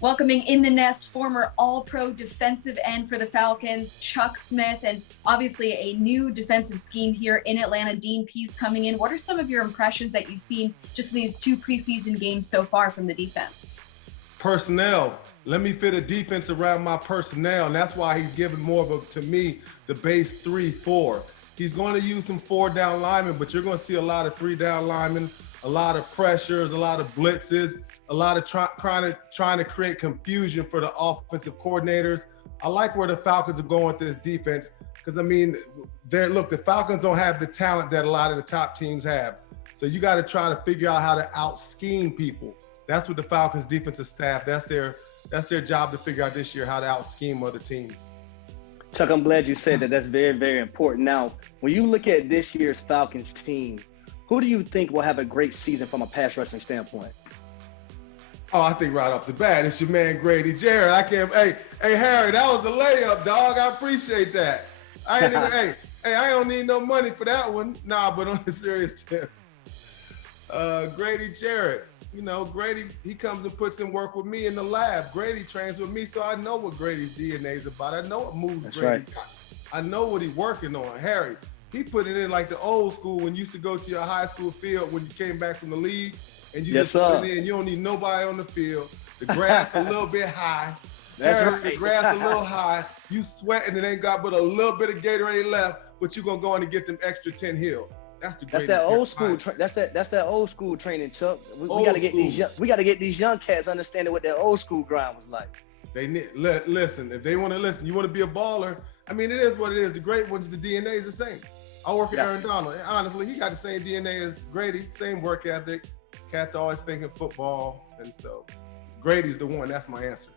Welcoming in the nest former All-Pro defensive end for the Falcons, Chuck Smith, and obviously a new defensive scheme here in Atlanta, Dean Pease coming in. What are some of your impressions that you've seen just in these two preseason games so far from the defense? Personnel. Let me fit a defense around my personnel, and that's why he's given more of a, to me, the base 3-4. He's going to use some 4-down linemen, but you're going to see a lot of 3-down linemen, a lot of pressures, a lot of blitzes, a lot of trying to create confusion for the offensive coordinators. I like where the Falcons are going with this defense because, I mean, the Falcons don't have the talent that a lot of the top teams have. So you got to try to figure out how to out-scheme people. That's what the Falcons defensive staff, that's their job to figure out this year, how to out-scheme other teams. Chuck, I'm glad you said that. That's very, very important. Now, when you look at this year's Falcons team, who do you think will have a great season from a pass rushing standpoint? Oh, I think right off the bat, it's your man Grady Jarrett. Hey, Harry, that was a layup, dog. I appreciate that. I don't need no money for that one. Nah, but on a serious tip, Grady Jarrett. You know, Grady, he comes and puts in work with me in the lab. Grady trains with me, so I know what Grady's DNA is about. I know what moves That's Grady right. got. I know what he's working on. Harry, he put it in like the old school when you used to go to your high school field when you came back from the league, and you Yes, just put sir. it in. You don't need nobody on the field. The grass a little bit high. That's Harry, right. The grass a little high. You sweating and ain't got but a little bit of Gatorade left, but you're gonna go in and get them extra 10 hills. That's That's that old school. That's that old school training, Chuck. We got to get these young cats understanding what that old school grind was like. They need listen. If they want to listen, you want to be a baller. I mean, it is what it is. The great ones, the DNA is the same. I work with Aaron Donald. And honestly, he got the same DNA as Grady. Same work ethic. Cats always thinking football, and so Grady's the one. That's my answer.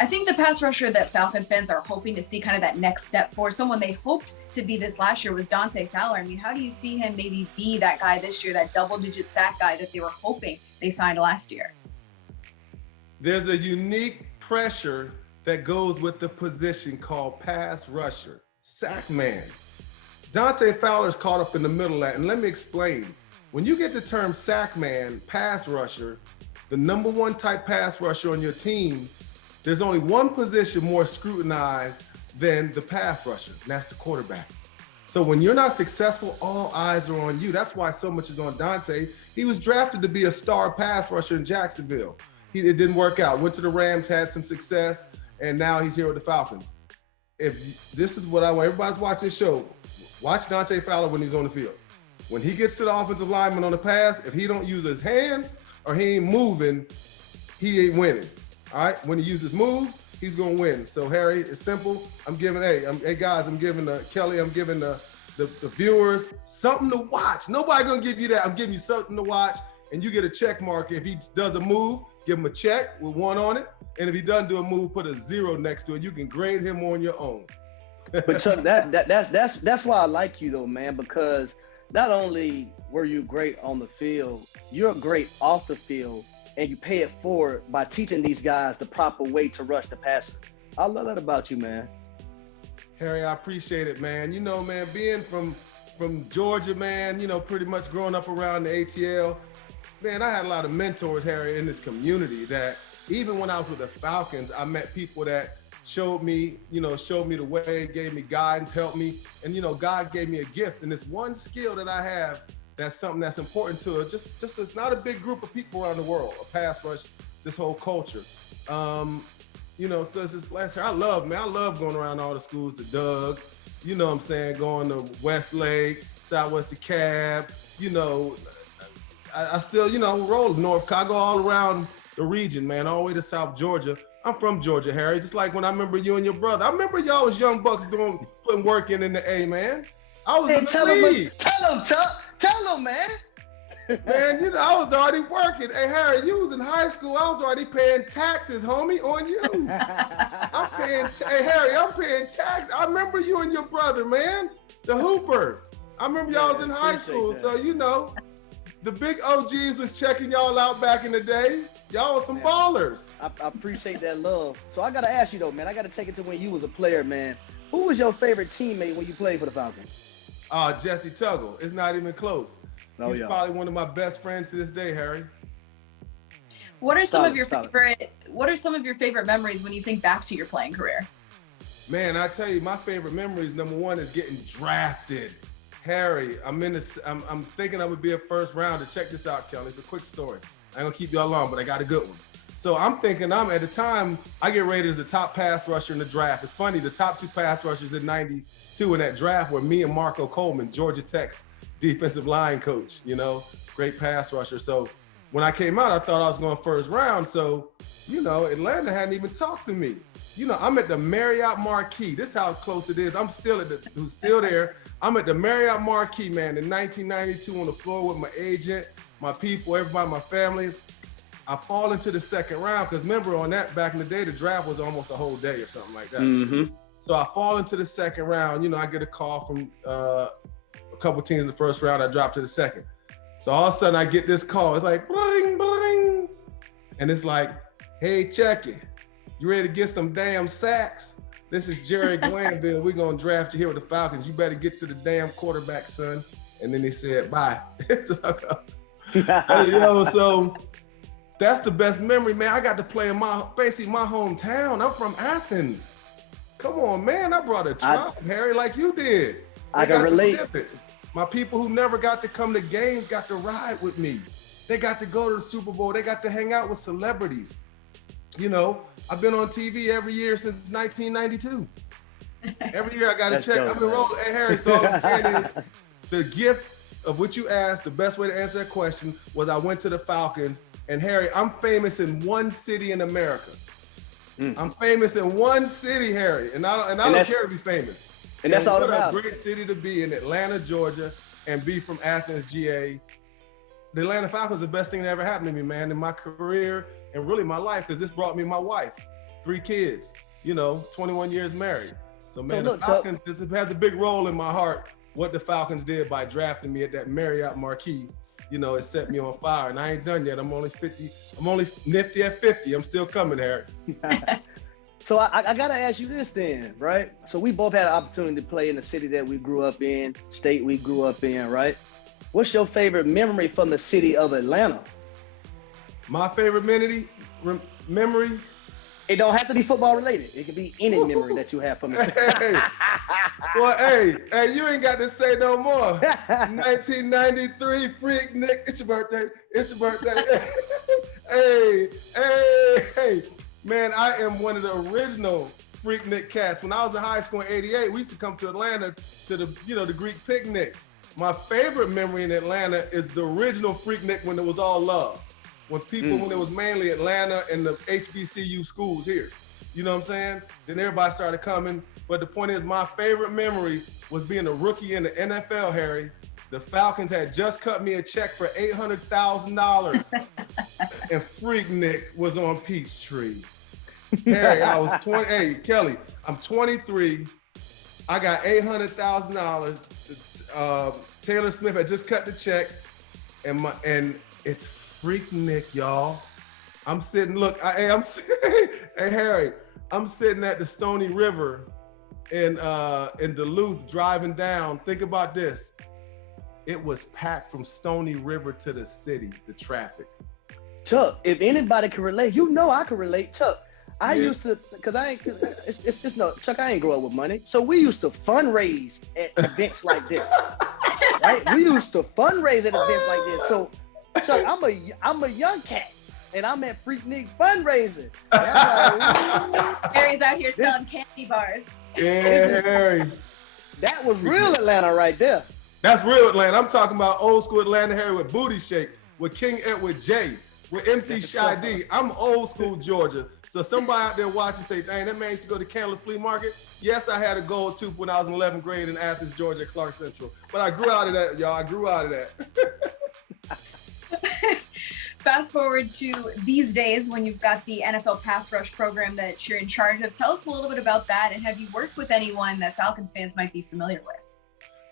I think the pass rusher that Falcons fans are hoping to see kind of that next step for, someone they hoped to be this last year was Dante Fowler. I mean, how do you see him maybe be that guy this year, that double-digit sack guy that they were hoping they signed last year? There's a unique pressure that goes with the position called pass rusher, sack man. Dante Fowler's caught up in the middle of that, and let me explain. When you get the term sack man, pass rusher, the number one type pass rusher on your team, there's only one position more scrutinized than the pass rusher, and that's the quarterback. So when you're not successful, all eyes are on you. That's why so much is on Dante. He was drafted to be a star pass rusher in Jacksonville. It didn't work out. Went to the Rams, had some success, and now he's here with the Falcons. This is what I want, everybody's watching the show, watch Dante Fowler when he's on the field. When he gets to the offensive lineman on the pass, if he don't use his hands or he ain't moving, he ain't winning. All right, when he uses moves, he's gonna win. So Harry, it's simple. I'm giving Kelly, I'm giving the viewers something to watch. Nobody gonna give you that. I'm giving you something to watch, and you get a check mark. If he does a move, give him a check with 1 on it, and if he doesn't do a move, put a 0 next to it. You can grade him on your own. But Chuck, that's why I like you though, man, because not only were you great on the field, you're great off the field. And you pay it forward by teaching these guys the proper way to rush the passer. I love that about you, man. Harry, I appreciate it, man. You know, man, being from Georgia, man, you know, pretty much growing up around the ATL, man, I had a lot of mentors, Harry, in this community that even when I was with the Falcons, I met people that showed me the way, gave me guidance, helped me. And, you know, God gave me a gift. And this one skill that I have, that's something that's important to it. Just it's not a big group of people around the world, a pass rush, this whole culture. You know, so it's just blessed here. I love going around all the schools to Doug, you know what I'm saying, going to Westlake, Southwest DeKalb, you know, I still, you know, roll north. I go all around the region, man, all the way to South Georgia. I'm from Georgia, Harry, just like when I remember you and your brother. I remember y'all was young bucks putting work in the A, man. I was in the league. Tell him, Chuck. Tell him, man. Man, you know, I was already working. Hey, Harry, you was in high school. I was already paying taxes, homie, on you. Hey, Harry, I'm paying taxes. I remember you and your brother, man, the Hooper. I remember y'all was in high school. So, you know, the big OGs was checking y'all out back in the day. Y'all were some ballers. I appreciate that love. So I got to ask you, though, man. I got to take it to when you was a player, man. Who was your favorite teammate when you played for the Falcons? Jesse Tuggle. It's not even close. He's probably one of my best friends to this day, Harry. What are some of your Solid. favorite memories when you think back to your playing career? Man, I tell you, my favorite memories, number one, is getting drafted. Harry, I'm thinking I would be a first rounder. Check this out, Kelly. It's a quick story. I ain't gonna keep y'all long, but I got a good one. So I'm thinking at the time, I get rated as the top pass rusher in the draft. It's funny, the top 2 pass rushers in 92 in that draft were me and Marco Coleman, Georgia Tech's defensive line coach, great pass rusher. So when I came out, I thought I was going first round. So, Atlanta hadn't even talked to me. I'm at the Marriott Marquis. This is how close it is. I'm still who's still there. I'm at the Marriott Marquis, man, in 1992 on the floor with my agent, my people, everybody, my family. I fall into the second round because remember back in the day, the draft was almost a whole day or something like that. Mm-hmm. So I fall into the second round. I get a call from a couple teams in the first round. I drop to the second. So all of a sudden I get this call. It's like, bling, bling. And it's like, hey, Chucky, you ready to get some damn sacks? This is Jerry Glanville. We're going to draft you here with the Falcons. You better get to the damn quarterback, son. And then he said, bye. So that's the best memory, man. I got to play in basically my hometown. I'm from Athens. Come on, man. I brought a tribe, Harry, like you did. I can relate. My people who never got to come to games got to ride with me. They got to go to the Super Bowl. They got to hang out with celebrities. I've been on TV every year since 1992. Every year I got to check. I've been rolling. Hey, Harry, so all I'm saying is the gift of what you asked, the best way to answer that question was I went to the Falcons. And Harry, I'm famous in one city in America. I'm famous in one city, Harry. And I don't care to be famous. And that's all about. What a great city to be in Atlanta, Georgia, and be from Athens, GA. The Atlanta Falcons is the best thing that ever happened to me, man, in my career and really my life, because this brought me my wife, 3 kids, 21 years married. So, man, the Falcons has a big role in my heart, what the Falcons did by drafting me at that Marriott Marquis. It set me on fire, and I ain't done yet. I'm only 50. I'm only nifty at 50. I'm still coming, Harry. So I gotta ask you this then, right? So we both had an opportunity to play in the city that we grew up in, state we grew up in, right? What's your favorite memory from the city of Atlanta? My favorite memory? It don't have to be football related. It can be any memory that you have from the city. Hey, you ain't got to say no more. 1993, Freak Nick, it's your birthday. Hey. Man, I am one of the original Freak Nick cats. When I was in high school in '88, we used to come to Atlanta to the Greek picnic. My favorite memory in Atlanta is the original Freak Nick when it was all love. When it was mainly Atlanta and the HBCU schools here. You know what I'm saying? Then everybody started coming. But the point is, my favorite memory was being a rookie in the NFL, Harry. The Falcons had just cut me a check for $800,000. And Freak Nick was on Peachtree. Harry, I was 20. Hey, Kelly, I'm 23. I got $800,000. Taylor Smith had just cut the check, and it's Freak Nick, y'all. I'm sitting. Look, hey, Harry, I'm sitting at the Stony River in Duluth, driving down. Think about this. It was packed from Stony River to the city. The traffic. Chuck, if anybody can relate, I can relate. Chuck, I used to, because Chuck, I ain't grow up with money. So we used to fundraise at events like this, right? We used to fundraise at events like this. So, Chuck, I'm a young cat, and I'm at Freak Nick fundraising. Harry's out here selling candy bars. Yeah, Harry. That was real Atlanta right there. That's real Atlanta. I'm talking about old school Atlanta, Harry, with Booty Shake, with King Edward J, with MC Shy D. I'm old school Georgia. So somebody out there watching say, dang, that man used to go to Candler Flea Market. Yes, I had a gold tooth when I was in 11th grade in Athens, Georgia, Clark Central. But I grew out of that, y'all. I grew out of that. Fast forward to these days when you've got the NFL pass rush program that you're in charge of. Tell us a little bit about that, and have you worked with anyone that Falcons fans might be familiar with?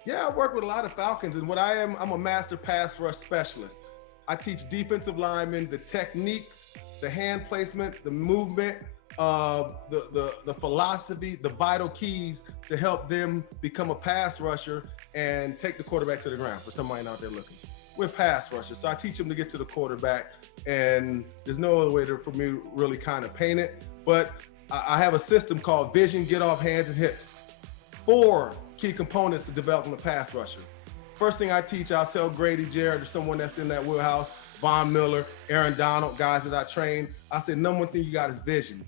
Yeah, I work with a lot of Falcons, and I'm a master pass rush specialist. I teach defensive linemen the techniques, the hand placement, the movement, the philosophy, the vital keys to help them become a pass rusher and take the quarterback to the ground for somebody out there looking. with pass rushers. So I teach them to get to the quarterback, and there's no other way for me to really kind of paint it. But I have a system called vision, get off, hands, and hips. 4 key components to developing a pass rusher. First thing I teach, I'll tell Grady Jarrett or someone that's in that wheelhouse, Von Miller, Aaron Donald, guys that I train. I say, number one thing you got is vision.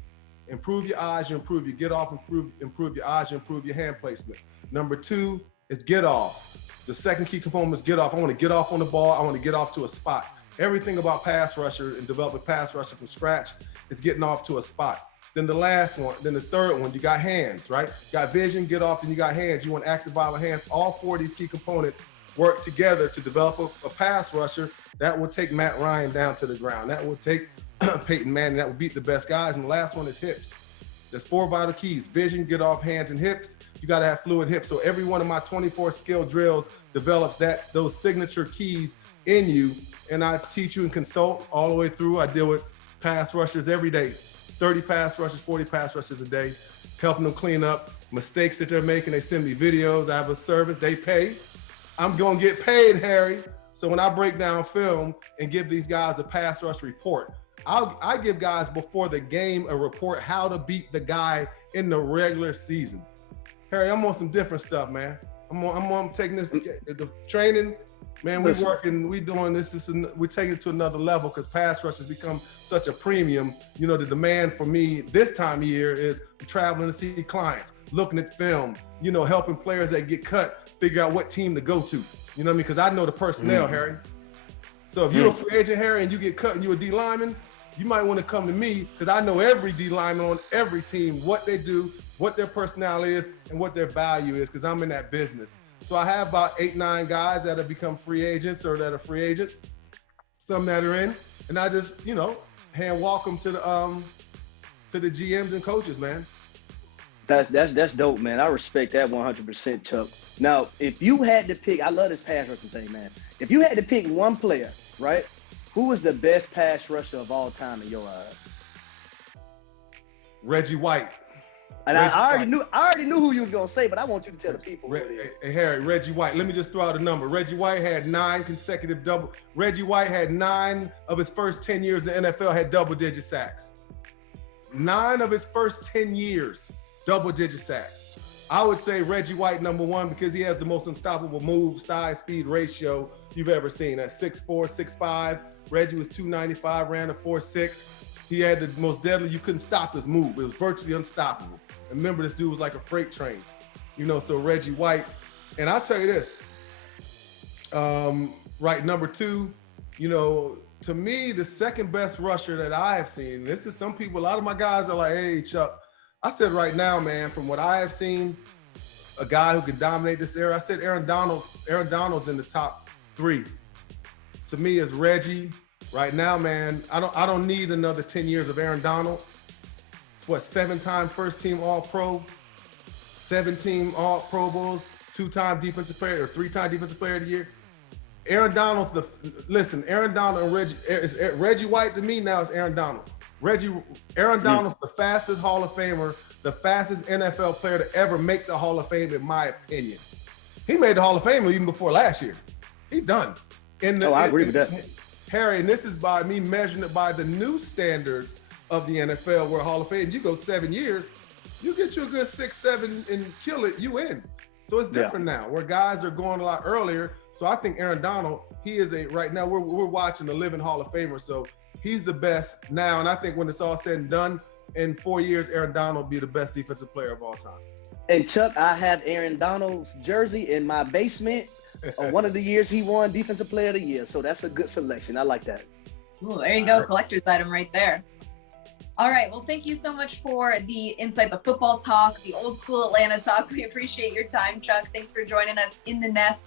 Improve your eyes, you improve your get off, improve your eyes, you improve your hand placement. Number 2 is get off. The second key component is get off. I want to get off on the ball. I want to get off to a spot. Everything about pass rusher and developing pass rusher from scratch is getting off to a spot. Then the last one, then the third one, you got hands, right? You got vision, get off, and you got hands. You want active, violent hands. All 4 of these key components work together to develop a pass rusher that will take Matt Ryan down to the ground. That will take Peyton Manning. That will beat the best guys. And the last one is hips. There's 4 vital keys: vision, get off, hands, and hips. You got to have fluid hips. So every one of my 24 skill drills develops those signature keys in you. And I teach you and consult all the way through. I deal with pass rushers every day, 30 pass rushers, 40 pass rushers a day, helping them clean up mistakes that they're making. They send me videos. I have a service. They pay. I'm going to get paid, Harry. So when I break down film and give these guys a pass rush report, I give guys before the game a report how to beat the guy in the regular season. Harry, I'm on some different stuff, man. I'm taking this, the training, man, we doing this, we're taking it to another level because pass rush has become such a premium. You know, the demand for me this time of year is traveling to see clients, looking at film, you know, helping players that get cut figure out what team to go to. You know what I mean? Because I know the personnel, Harry. So if you're a free agent, Harry, and you get cut and you're a D lineman, you might want to come to me because I know every D lineman on every team, what they do, what their personality is, and what their value is, because I'm in that business. So I have about 8, 9 guys that have become free agents or that are free agents, some that are in, and I just, you know, hand walk them to the GMs and coaches, man. That's dope, man. I respect that 100%, Chuck. Now, if you had to pick, I love this pass rushing thing, man. If you had to pick one player, right, who was the best pass rusher of all time in your eyes? Reggie White. And I already knew who you was gonna say, but I want you to tell the people who it is. Hey, Harry, Reggie White. Let me just throw out a number. Reggie White had 9 consecutive Reggie White had 9 of his first 10 years in the NFL had double-digit sacks. 9 of his first 10 years, double-digit sacks. I would say Reggie White number 1 because he has the most unstoppable move, size, speed ratio you've ever seen. At 6'4", 6'5", Reggie was 295, ran a 4.6. He had the most deadly, you couldn't stop his move. It was virtually unstoppable. And remember, this dude was like a freight train. You know, so Reggie White. And I'll tell you this, right, number 2, you know, to me, the second best rusher that I have seen, this is some people, a lot of my guys are like, hey, Chuck, I said right now, man, from what I have seen, a guy who can dominate this era, I said Aaron Donald's in the top 3. To me, is Reggie. Right now, man, I don't need another 10 years of Aaron Donald. What, 7-time first-team All-Pro, 7-team All-Pro Bowls, 2-time defensive player or 3-time defensive player of the year. Aaron Donald's Aaron Donald and Reggie White to me now is Aaron Donald. Aaron Donald's the fastest Hall of Famer, the fastest NFL player to ever make the Hall of Fame, in my opinion. He made the Hall of Fame even before last year. He done. I agree with that. Harry, and this is by me measuring it by the new standards of the NFL, where Hall of Fame, you go 7 years, you get you a good 6, 7 and kill it, you in. So it's different now, where guys are going a lot earlier. So I think Aaron Donald, he is right now, we're watching the living Hall of Famer. So he's the best now. And I think when it's all said and done, in 4 years, Aaron Donald will be the best defensive player of all time. And Chuck, I have Aaron Donald's jersey in my basement. One of the years he won Defensive Player of the Year. So that's a good selection. I like that. Ooh, there you go. Collector's item right there. All right. Well, thank you so much for the insight, the football talk, the old school Atlanta talk. We appreciate your time, Chuck. Thanks for joining us in the nest.